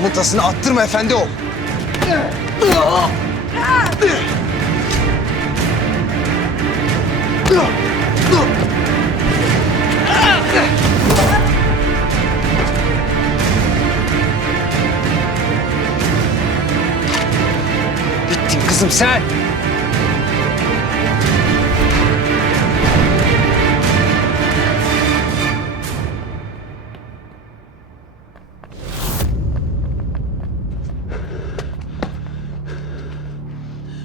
Kafamın tasını attırma efendi ol. Bittin kızım sen.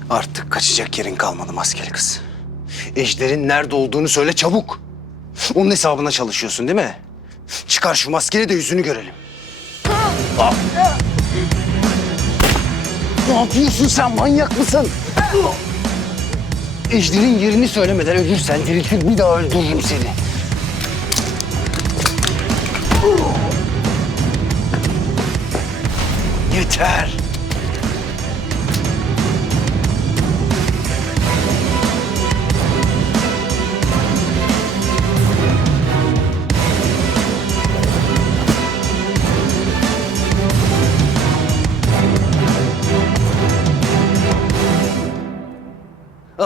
Artık kaçacak yerin kalmadı maskeli kız. Ejder'in nerede olduğunu söyle çabuk. Onun hesabına çalışıyorsun değil mi? Çıkar şu maskeni de yüzünü görelim. Ah! Ne yapıyorsun sen manyak mısın? Ejder'in yerini söylemeden ölürsen diriltir bir daha öldürürüm seni. Yeter.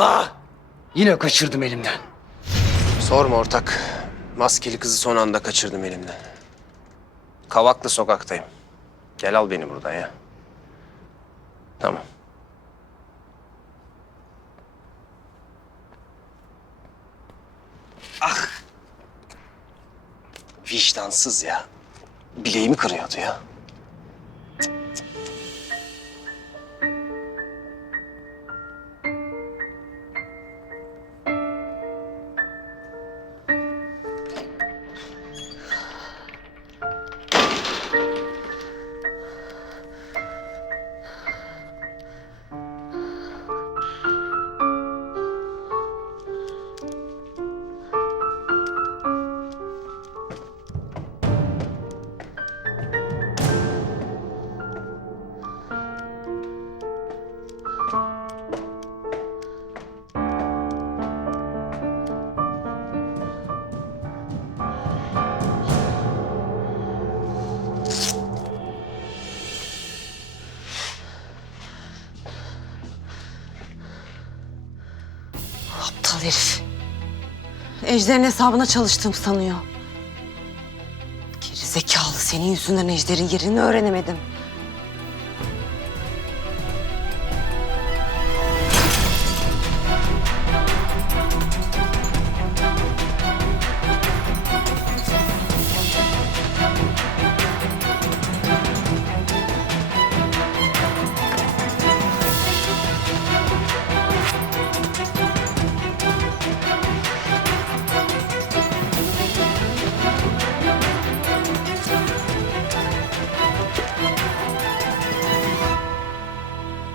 Ah! Yine kaçırdım elimden. Sorma ortak. Maskeli kızı son anda kaçırdım elimden. Kavaklı sokaktayım. Gel al beni buradan ya. Tamam. Vicdansız ya. Bileğimi kırıyordu ya. Aptal herif. Ejder'in hesabına çalıştım sanıyor. Geri zekalı senin yüzünden Ejder'in yerini öğrenemedim.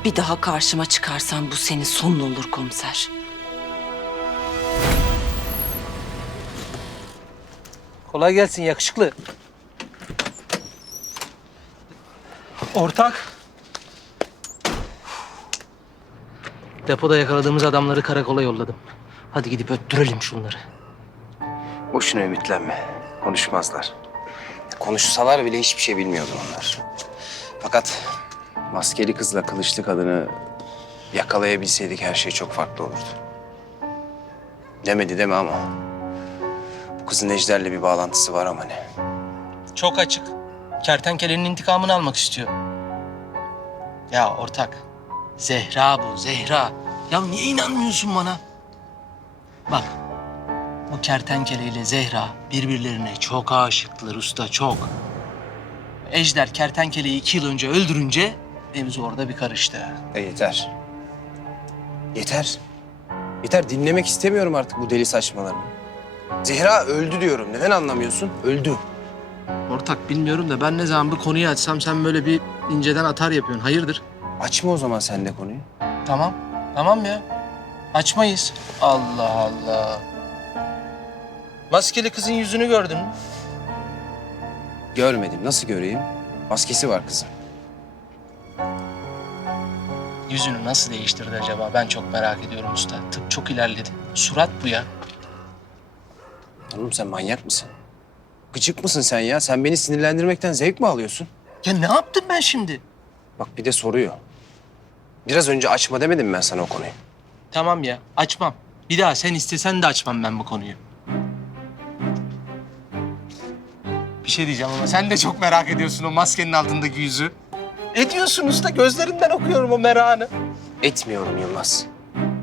Bir daha karşıma çıkarsan bu senin sonun olur komiser. Kolay gelsin yakışıklı. Ortak. Depoda yakaladığımız adamları karakola yolladım. Hadi gidip öttürelim şunları. Boşuna ümitlenme. Konuşmazlar. Konuşsalar bile hiçbir şey bilmiyordu onlar. Fakat maskeli kızla kılıçlı kadını yakalayabilseydik her şey çok farklı olurdu. Demedi deme ama. Bu kızın Ejder'le bir bağlantısı var ama ne? Çok açık. Kertenkelenin intikamını almak istiyor. Ya ortak. Zehra bu, Zehra. Ya niye inanmıyorsun bana? Bak. Bu kertenkele ile Zehra birbirlerine çok aşıktılar usta, çok. Ejder kertenkeleyi iki yıl önce öldürünce mevzu orada bir karıştı. E yeter. Yeter. Yeter dinlemek istemiyorum artık bu deli saçmalarını. Zehra öldü diyorum. Neden anlamıyorsun? Öldü. Ortak bilmiyorum da ben ne zaman bu konuyu açsam sen böyle bir inceden atar yapıyorsun. Hayırdır? Açma o zaman sen de konuyu. Tamam. Tamam ya. Açmayız. Allah Allah. Maskeli kızın yüzünü gördün mü? Görmedim. Nasıl göreyim? Maskesi var kızın. Yüzünü nasıl değiştirdi acaba? Ben çok merak ediyorum usta. Tıp çok ilerledi. Surat bu ya. Oğlum sen manyak mısın? Gıcık mısın sen ya? Sen beni sinirlendirmekten zevk mi alıyorsun? Ya ne yaptım ben şimdi? Bak bir de soruyor. Biraz önce açma demedim mi ben sana o konuyu. Tamam ya açmam. Bir daha sen istesen de açmam ben bu konuyu. Bir şey diyeceğim ama sen de çok merak ediyorsun o maskenin altındaki yüzü. Ediyorsun usta gözlerinden okuyorum o merakını. Etmiyorum Yılmaz.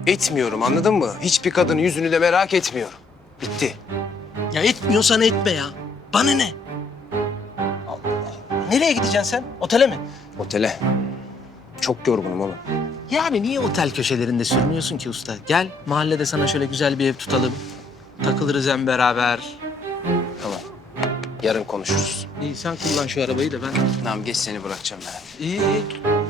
Etmiyorum anladın mı? Hiçbir kadının yüzünü de merak etmiyorum. Bitti. Ya etmiyorsan etme ya. Bana ne? Allah Allah. Nereye gideceksin sen? Otele mi? Otele. Çok yorgunum oğlum. Yani niye otel köşelerinde sürünüyorsun ki usta? Gel mahallede sana şöyle güzel bir ev tutalım. Takılırız hem beraber. Tamam. Yarın konuşuruz. İyi sen kullan şu arabayı da ben. Tamam geç seni bırakacağım ben. İyi iyi.